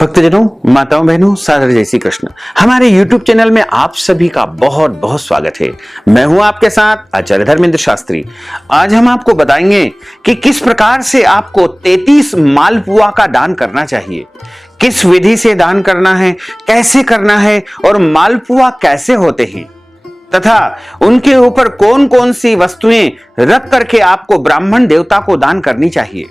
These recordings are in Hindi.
भक्तजनों, माताओं, बहनों, सादर जय श्री कृष्ण। हमारे YouTube चैनल में आप सभी का बहुत बहुत स्वागत है। मैं हूं आपके साथ आचार्य धर्मेंद्र शास्त्री। आज हम आपको बताएंगे कि किस प्रकार से आपको 33 मालपुआ का दान करना चाहिए, किस विधि से दान करना है, कैसे करना है और मालपुआ कैसे होते हैं तथा उनके ऊपर कौन कौन सी वस्तुएं रख करके आपको ब्राह्मण देवता को दान करनी चाहिए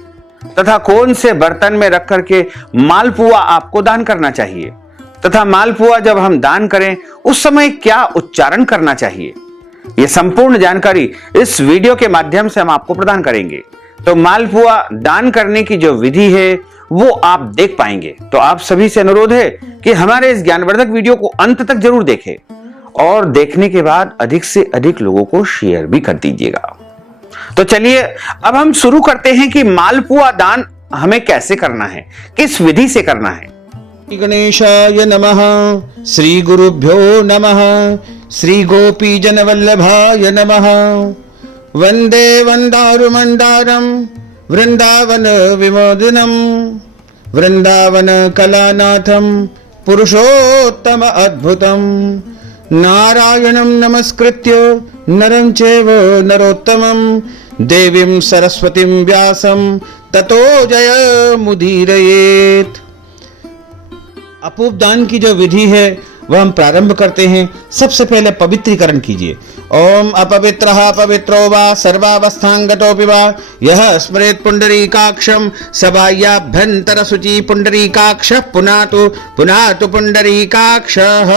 तथा कौन से बर्तन में रख करके मालपुआ आपको दान करना चाहिए तथा मालपुआ जब हम दान करें उस समय क्या उच्चारण करना चाहिए, यह संपूर्ण जानकारी इस वीडियो के माध्यम से हम आपको प्रदान करेंगे। तो मालपुआ दान करने की जो विधि है वो आप देख पाएंगे। तो आप सभी से अनुरोध है कि हमारे इस ज्ञानवर्धक वीडियो को अंत तक जरूर देखें और देखने के बाद अधिक से अधिक लोगों को शेयर भी कर दीजिएगा। तो चलिए अब हम शुरू करते हैं कि मालपुआ दान हमें कैसे करना है, किस विधि से करना है। गणेशाय नमः। श्री गुरुभ्यो नमः। श्री गोपी जन वल्लभाय नमः। वंदे वंदारु मंदारम वृंदावन विमोदनम वृंदावन कलानाथम पुरुषोत्तम अद्भुतम नारायणं नमस्कृत्य नरं चैव नरोत्तमं देवीं सरस्वतीं व्यासं ततो जयमुदीरयेत्। अपूपदान की जो विधि है वह हम प्रारंभ करते हैं। सबसे पहले पवित्रीकरण कीजिए। ओम अपवित्रः पवित्रो वा सर्वावस्थांगतोऽपि वा यः स्मरेत् पुंडरीकाक्षं स बाह्याभ्यंतर शुचि पुंडरीकाक्षः पुनातु पुंडरीकाक्षः।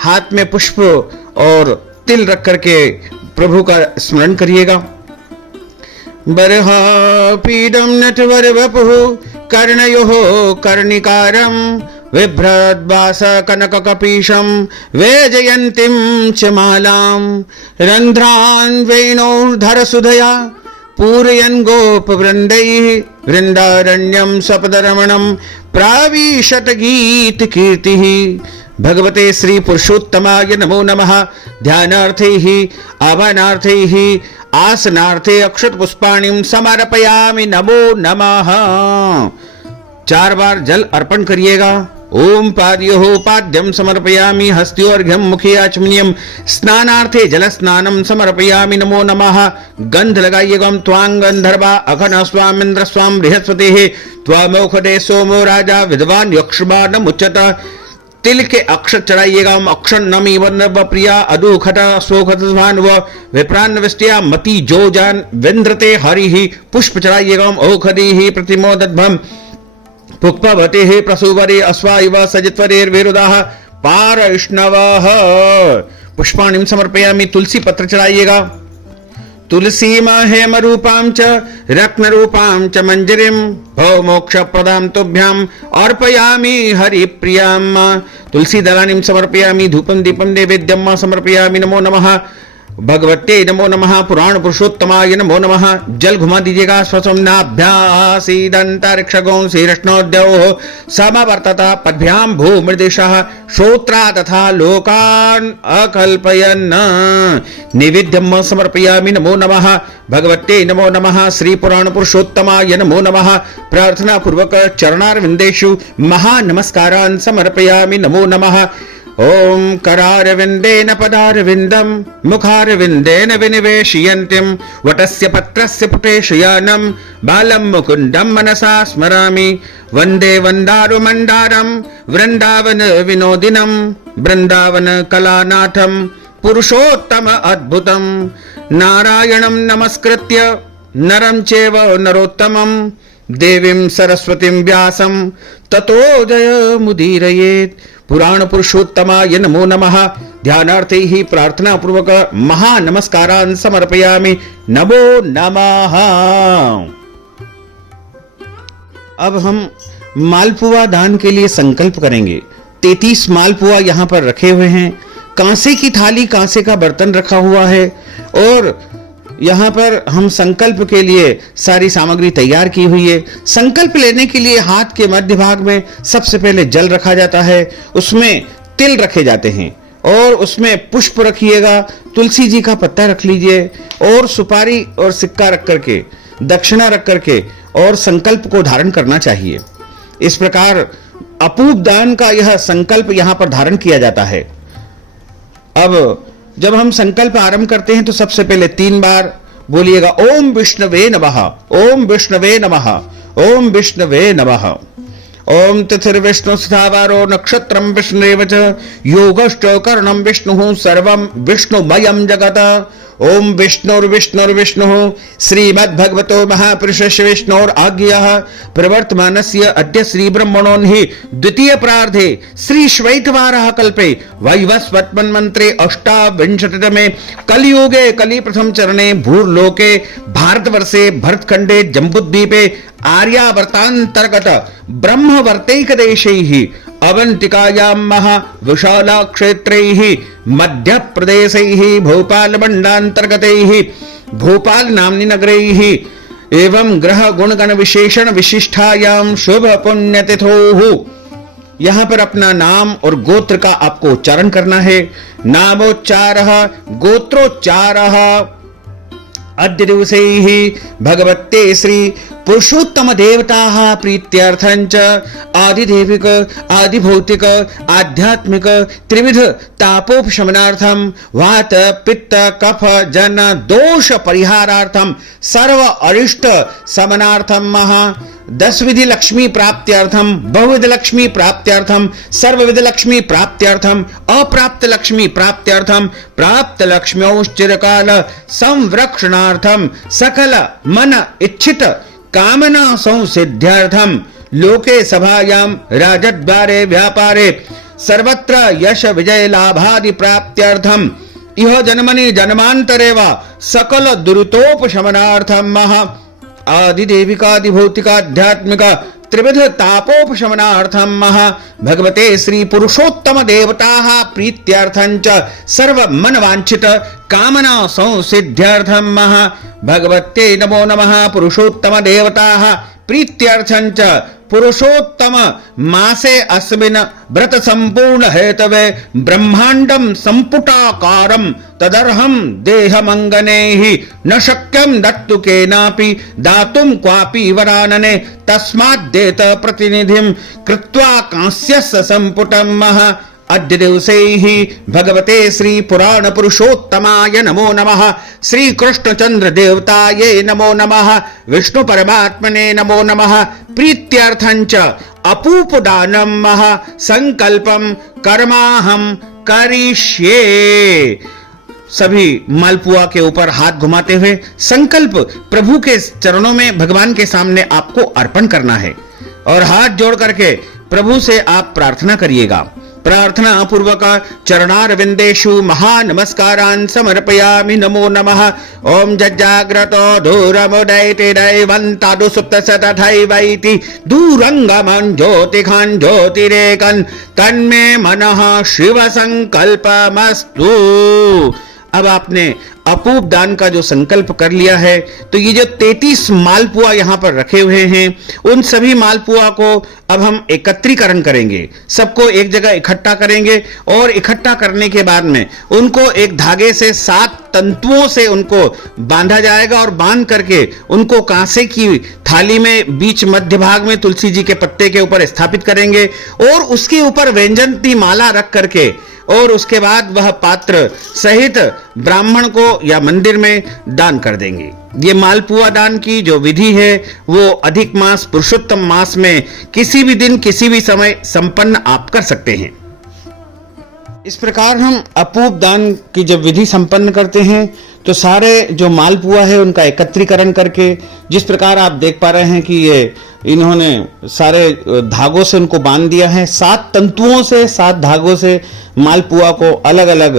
हाथ में पुष्प और तिल रख करके प्रभु का स्मरण करिएगा। बर्हा पीडम नटवर वपुः कर्णयोः कर्णिकारं बिभ्रद्वास कनक कपीशं वैजयन्तीं च मालां रन्ध्रान् वेणोर्धर सुधया पूरयन् गोपवृन्दैः वृन्दारण्यं सपदरमणं प्राविशत गीत कीर्तिः। भगवते श्री पुरुषोत्तमाय नमो नमः। ध्यानार्थे ही आवाहनार्थे ही आसनार्थे अक्षत पुष्पाणिं समर्पयामि नमो नमः। 4 बार जल अर्पण करिएगा। ओम पाद्योः पाद्यं समर्पयामि हस्त्योर्घ्यं मुखे आचमनीयं स्नानार्थे जल स्नानं समर्पयामि नमो नमः। गंध लगाइएगा। त्वां गंधर्वा अघन स्वामिन्द्र स्वाम बृहस्पतिः त्वामौखदे सोमो राजा विद्वान यक्षमानम् उच्यत। तिल के अक्षत चढ़ाइएगा। अक्षर नमी वन्नव प्रिया अदुखट सोखत व विप्रान्न विष्टिया मति जोजान वेन्द्रते हरि ही। पुष्प चढ़ाइएगा। औखदी ही प्रतिमोदध्वम पुष्पवते ही प्रसूवरे अश्वा इव सजित्वरेर्विरुदाः पारैष्णवः। पुष्पाणिं समर्पयामि। तुलसी पत्र चढ़ाइएगा। तुलसी हेम रूपां च रत्न रूपां च मंजरीं भव मोक्ष प्रदां तुभ्याम् अर्पयामि हरिप्रियां। तुलसी दलानीं समर्पयामि। धूपं दीपं नैवेद्यं समर्पयामि नमो नमः। भगवते नमो नमः। पुराण पुरुषोत्तमाय नमो नमः। जल घुमा दीजिएगा। स्वसुम्नाभ्यासीदन्तरिक्षगो शीर्ष्णोद्यौः समवर्तत पद्भ्यां भूमृदेशः श्रोत्रा तथा लोकान् अकल्पयन् नैवेद्यं समर्पयामि नमो नमः। भगवते नमो नमः। श्री पुराण पुरुषोत्तमाय नमो नमः। प्रार्थना पूर्वक चरणारविन्देषु महानमस्कारान् समर्पयामि नमो नमः। ओम करारविंदेन पदारविंदम मुखारविंदेन विनिवेशयन्तीं वटस्य पत्रस्य पुटेशयानं बालं मुकुन्दं मनसा स्मरामि। वन्दे वन्दारु मन्दारं वृन्दावन विनोदिनं वृन्दावन कलानाथं पुरुषोत्तम अद्भुतं नारायणं नमस्कृत्य नरं चैव नरोत्तमं देवीं सरस्वतीं व्यासं ततो जयमुदीरयेत्। पुराण पुरुषोत्तमाय नमो नमः। ध्यानार्थे ही प्रार्थना पूर्वक महानमस्कारान् समर्पयामि नमो नमः। अब हम मालपुआ दान के लिए संकल्प करेंगे। 33 मालपुआ यहाँ पर रखे हुए हैं। कांसे की थाली, कांसे का बर्तन रखा हुआ है और यहाँ पर हम संकल्प के लिए सारी सामग्री तैयार की हुई है। संकल्प लेने के लिए हाथ के मध्य भाग में सबसे पहले जल रखा जाता है, उसमें तिल रखे जाते हैं और उसमें पुष्प रखिएगा। तुलसी जी का पत्ता रख लीजिए और सुपारी और सिक्का रख करके, दक्षिणा रख करके और संकल्प को धारण करना चाहिए। इस प्रकार अपूप दान का यह संकल्प यहां पर धारण किया जाता है। अब जब हम संकल्प आरंभ करते हैं तो सबसे पहले 3 बार बोलिएगा ओम विष्णवे नमः, ओम विष्णवे नमः, ओम विष्णवे नमः। ओम तिथिर्विष्णु स्थावारो नक्षत्रम विष्णुरेव च योगश्च कर्णम विष्णुः सर्वं विष्णुमयं जगत्। ओम विष्णुर्विष्णुर्विष्णुः श्रीमद्भगवतो महापुरुषस्य विष्णोर आज्ञया प्रवर्तमानस्य अद्य श्री ब्रह्मणोन्हि द्वितीय प्रार्धे श्री श्वैतवारः कल्पे वैवस्वत मन्वन्तरे अष्टाविंशतितमे कलियुगे कलि प्रथम चरणे भूर्लोके भारतवर्षे भरतखण्डे जम्बूद्वीपे आर्यावर्तान्तर्गत ब्रह्मवर्तैकदेशैः अवंतिकायां महाविशाला क्षेत्रैः मध्य प्रदेशैः भोपाल मंडलांतर्गतैः भोपाल नाम्नि नगरैः एवं ग्रह गुणगण विशेषण विशिष्टायां शुभ पुण्यतिथोः। यहां पर अपना नाम और गोत्र का आपको उच्चारण करना है। नामोच्चारः गोत्रोच्चारः। अद्य दिवसैः भगवते श्री पुरुषोत्तम देवताः प्रीत्यर्थञ्च आदिदेविक आदिभौतिक आध्यात्मिक त्रिविध तापोपशमनार्थं वात पित्त कफ जन दोष परिहारार्थं सर्व अरिष्ट समनार्थं महा 10 विधि लक्ष्मी प्राप्त्यर्थम बहुविध लक्ष्मी प्राप्त्यर्थम सर्वविध लक्ष्मी प्राप्त्यर्थम अप्राप्त लक्ष्मी प्राप्त्यर्थम प्राप्त लक्ष्म्यों चिरकाल संरक्षणार्थम सकल मन इच्छित कामना संसिद्ध्यर्थम लोके सभायां राजद्वारे व्यापारे सर्वत्र यश विजय लाभादि प्राप्त्यर्थम इह जन्मनि जन्मांतरे वा सकल दुरितोपशमनार्थम महा आदिदेविकादिभौतिकाध्यात्मिक त्रिविध तापोपशमनार्थम महा भगवते श्री पुरुषोत्तम देवताः प्रीत्यर्थञ्च सर्व मन वांछित कामना संसिद्ध्यर्थम महा भगवते नमो नमः पुरुषोत्तम देवताः प्रीत्यर्थञ्च पुरुषोत्तम मासे अस्मिन् व्रत संपूर्ण हेतवे ब्रह्मांडं संपुटाकारं तदर्हं देहमंगनेः न शक्यं दत्तु केनापि दातुं क्वापि वरानने तस्माद्देत प्रतिनिधिं कृत्वा कांस्यस्य संपुटं महा अद्य दिवसैः भगवते श्री पुराण पुरुषोत्तमाय नमो नमः श्री कृष्णचंद्र देवताये नमो नमः विष्णु परमात्मने नमो नमः प्रीत्यर्थञ्च अपूपदानं महा संकल्पं कर्माहं करिष्ये। सभी मालपुआ के ऊपर हाथ घुमाते हुए संकल्प प्रभु के चरणों में भगवान के सामने आपको अर्पण करना है और हाथ जोड़ करके प्रभु से आप प्रार्थना करिएगा। प्रार्थना पूर्वक चरणारविंदेषु महानमस्कारान् समर्पयामि नमो नमः। ओम जज्जाग्रतो दूरमुदैति दैवन्तादु सुप्तसतथैवैति दूरंगमं ज्योतिखान् ज्योतिरेकन् तन्मे मनः शिव संकल्पमस्तु। अब आपने अपूप दान का जो संकल्प कर लिया है तो ये जो 33 मालपुआ यहाँ पर रखे हुए हैं उन सभी मालपुआ को अब हम एकत्रीकरण करेंगे, सबको एक जगह इकट्ठा करेंगे और इकट्ठा करने के बाद में उनको एक धागे से 7 तंतुओं से उनको बांधा जाएगा और बांध करके उनको कांसे की थाली में बीच मध्य भाग में तुलसी जी के पत्ते के ऊपर स्थापित करेंगे और उसके ऊपर व्यंजन की माला रख करके और उसके बाद वह पात्र सहित ब्राह्मण को या मंदिर में दान कर देंगे। ये मालपुआ दान की जो विधि है वो अधिक मास पुरुषोत्तम मास में किसी भी दिन किसी भी समय संपन्न आप कर सकते हैं। इस प्रकार हम अपूप दान की जब विधि संपन्न करते हैं तो सारे जो मालपुआ है उनका एकत्रीकरण करके, जिस प्रकार आप देख पा रहे हैं कि ये इन्होंने सारे धागों से उनको बांध दिया है, 7 तंतुओं से 7 धागों से मालपुआ को अलग अलग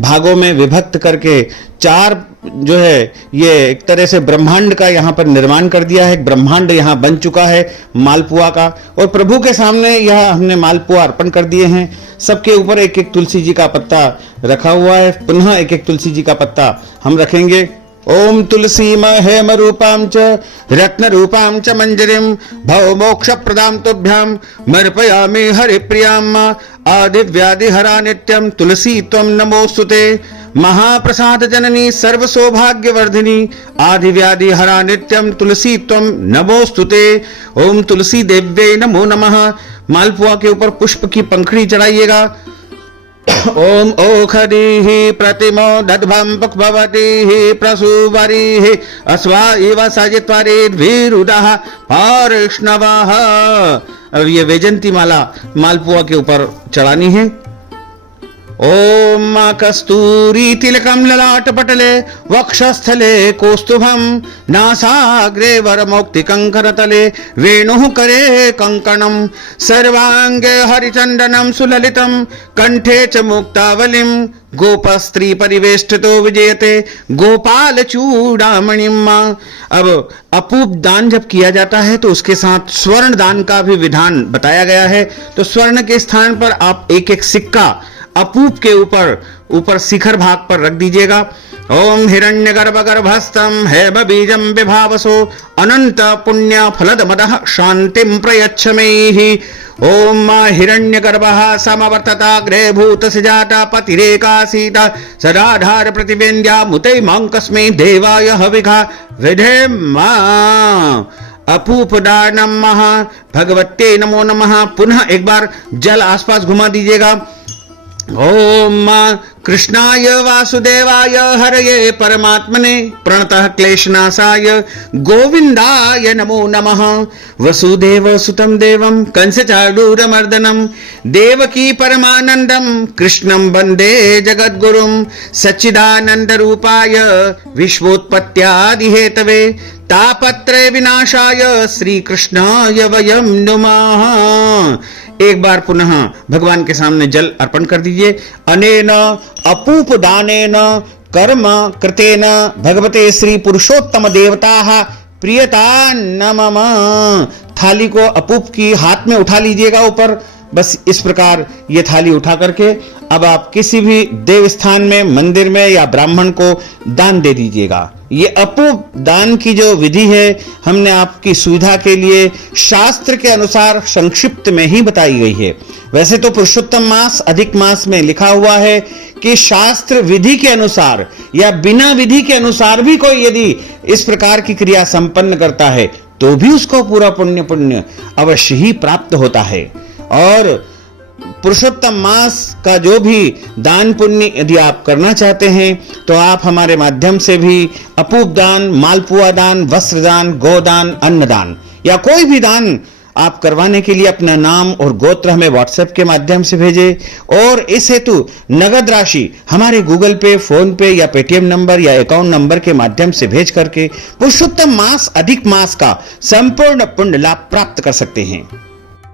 भागों में विभक्त करके 4 जो है ये एक तरह से ब्रह्मांड का यहाँ पर निर्माण कर दिया है। एक ब्रह्मांड यहाँ बन चुका है मालपुआ का और प्रभु के सामने यह हमने मालपुआ अर्पण कर दिए हैं। सबके ऊपर एक एक तुलसी जी का पत्ता रखा हुआ है, पुनः एक एक तुलसी जी का पत्ता हम रखेंगे। ओम तुलसी हेम रूपां च रत्न रूपां च मंजरीं भव मोक्ष प्रदां तुभ्यां मर्पयामि हरिप्रियां आदिव्याधि हरा नित्यं तुलसी त्वं नमोस्तुते। महाप्रसाद जननी सर्व सौभाग्यवर्धिनी आदि व्याधि हरा नित्यम तुलसी त्वम नमोस्तुते। ओम तुलसी देव्ये नमो नमः। मालपुआ के ऊपर पुष्प की पंखड़ी चढ़ाइएगा। ओम ओखदीः प्रतिमो दध्वं पुष्पवतीः प्रसूवरीः अस्वा इव सजित्वरेद्भिरुदः पार्ष्णवः। अब ये वैजंती माला मालपुआ के ऊपर चढ़ानी है। ओम कस्तूरी तिलकम ललाट पटले वक्षस्थले कौस्तुभम नासाग्रे वरमौक्ति कंकर तले वेणुः करे कंकणम सर्वांगे हरिचंदनम सुललितम कंठे च मुक्तावलिम गोपस्त्री परिवेष्टितो विजयते गोपाल चूड़ामणिम। अब अपूप दान जब किया जाता है तो उसके साथ स्वर्ण दान का भी विधान बताया गया है। तो स्वर्ण के स्थान पर आप एक एक सिक्का अपूप के ऊपर शिखर भाग पर रख दीजिएगा। ओम हिरण्यगर्भ गर्भस्थम हेम बीजम विभावसो अनंत पुण्य फलद मदः शांतिम प्रयच्छमेहि। ओम हिरण्यगर्भः समवर्तताग्रे भूत सजाता पतिरेका सीता सदाधार प्रतिवेन्द्या मुते मांकस्मै देवाय हविघा विधेम। अपूप दानम महा भगवते नमो नमः। पुनः एक बार जल आसपास घुमा दीजिएगा। ओम कृष्णाय वासुदेवाय हरये परमात्मने प्रणतः क्लेशनाशाय गोविंदाय नमो नमः। वसुदेव सुतं देवं कंसचाडूरमर्दनं देवकी परमानंदं कृष्णं वंदे जगद्गुरुं सच्चिदानंद रूपाय विश्वोत्पत्त्यादि हेतवे तापत्रय विनाशाय श्री कृष्णाय वयं नुमः। एक बार पुनः भगवान के सामने जल अर्पण कर दीजिए। अनेन अपूप दानेन कर्म कृतेन भगवते श्री पुरुषोत्तम देवताः प्रियता न मम। थाली को अपूप की हाथ में उठा लीजिएगा ऊपर। बस इस प्रकार ये थाली उठा करके अब आप किसी भी देव स्थान में मंदिर में या ब्राह्मण को दान दे दीजिएगा। ये अपूप दान की जो विधि है हमने आपकी सुविधा के लिए शास्त्र के अनुसार संक्षिप्त में ही बताई गई है। वैसे तो पुरुषोत्तम मास अधिक मास में लिखा हुआ है कि शास्त्र विधि के अनुसार या बिना विधि के अनुसार भी कोई यदि इस प्रकार की क्रिया संपन्न करता है तो भी उसको पूरा पुण्य अवश्य ही प्राप्त होता है। और पुरुषोत्तम मास का जो भी दान पुण्य यदि आप करना चाहते हैं तो आप हमारे माध्यम से भी अपूप दान, मालपुआ दान, वस्त्र दान, गोदान, अन्नदान या कोई भी दान आप करवाने के लिए अपना नाम और गोत्र हमें व्हाट्सएप के माध्यम से भेजें। और इस हेतु नगद राशि हमारे गूगल पे, फोन पे या पेटीएम नंबर या अकाउंट नंबर के माध्यम से भेज करके पुरुषोत्तम मास अधिक मास का संपूर्ण पुण्य लाभ प्राप्त कर सकते हैं।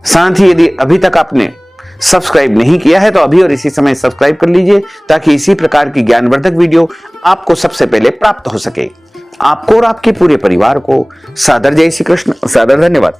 साथ ही यदि अभी तक आपने सब्सक्राइब नहीं किया है तो अभी और इसी समय सब्सक्राइब कर लीजिए ताकि इसी प्रकार की ज्ञानवर्धक वीडियो आपको सबसे पहले प्राप्त हो सके। आपको और आपके पूरे परिवार को सादर जय श्री कृष्ण, सादर धन्यवाद।